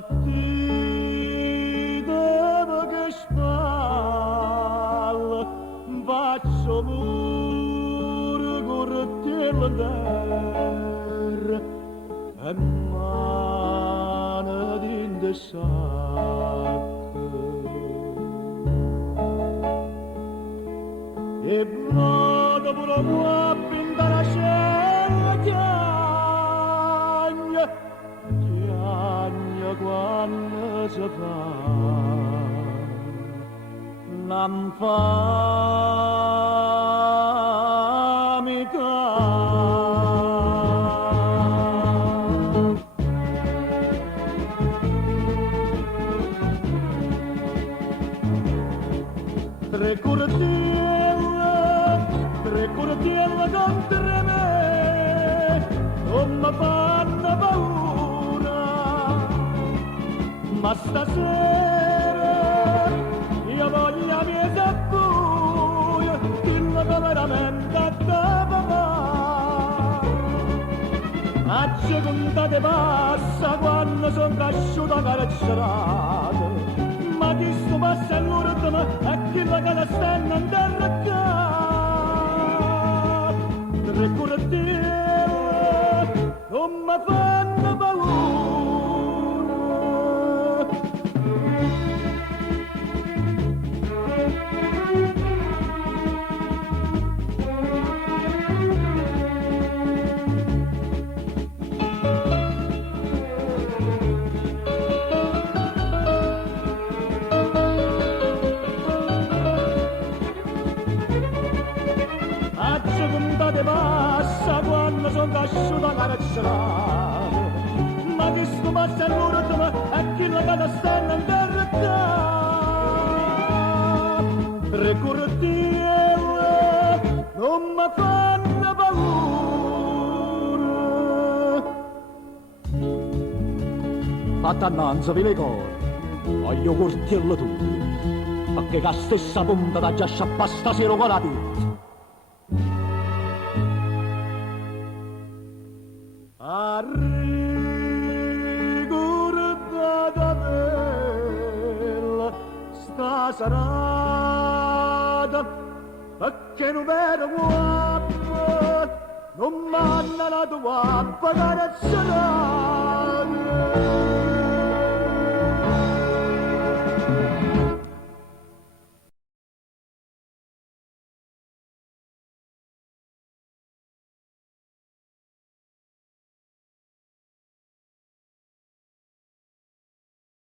ti devo che spalla faccio pure correttiello terra e mano di de sacco e vado pure a pintare la scella chiagna quando si fa l'infamica tre cordielle contro me non mi fanno paura ma stasera io voglio mia buia dillo che veramente da papà a seconda passa quando sono cresciuta carcerata ma chi sto passa all'ultimo a chi la che stanno in terra tre cordielle non mi fanno paura passa quando sono cresciuta carcerata ma che sto passa all'ultimo e chi la cata stanno in terra tre cordielle non mi fanno paura fatta annanza vi le cose voglio cortiello tu perché la stessa punta da già sciappa stasera con la tutta ricordata bella sta serata perché non vedo guappa non manna la tua guappa carezzata